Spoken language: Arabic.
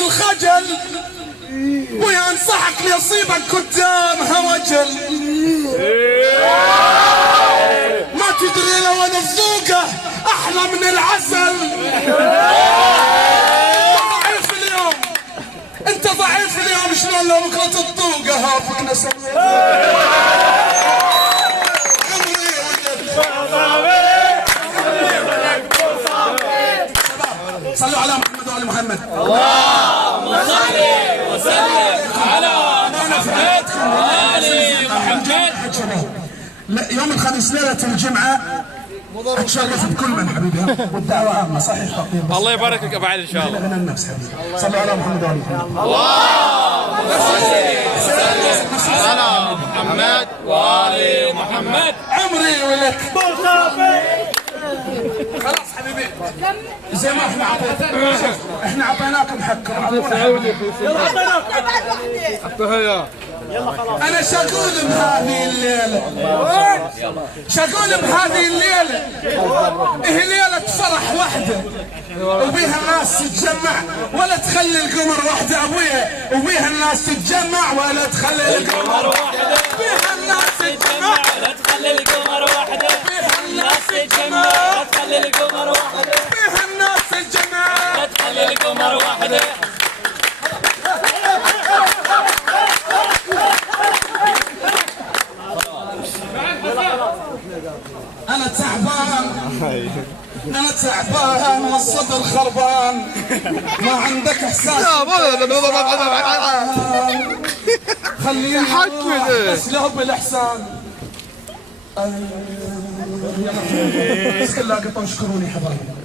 الخجل وينصحك ليصيبك قدامها وجل. ما تدري لو انا الذوقه احلى من العسل. ضعيف اليوم، انت ضعيف اليوم، شلون لو بكره تطوقه هافك نسل. صلوا على محمد وعلى محمد. اللهم صل وسلم على محمد وآل محمد. يوم الخميس ليلة الجمعة اتشرف بكل من حبيبي، والدعوة عامة صحيح تقديم. الله يبارك لك بعد ان شاء الله. من النفس حبيبي. صلوا على محمد وعلى محمد. اللهم صل وسلم على محمد وآل محمد. عمري ولك خلاص حبيبي، زي ما احنا اعطيناكم حقكم. انا شغول بهذه الليله، شغول بهذه الليله. هي ليله فرح وحده وبيها الناس تتجمع، ولا تخلي القمر وحده ابويا، وبيها الناس تتجمع ولا تخلي القمر وحده. بيها الناس تتجمع لا تخلي القمر وحده. بيها الناس تتجمع لا تخلي القمر وحده. بيها الناس تتجمع لا تخلي القمر وحده. أنا تعبان، أنا تعبان والصدر خربان، ما عندك إحساس. خليني أسلوب بالإحسان. يلا بسم الله قطعوا اشكروني حبايبي.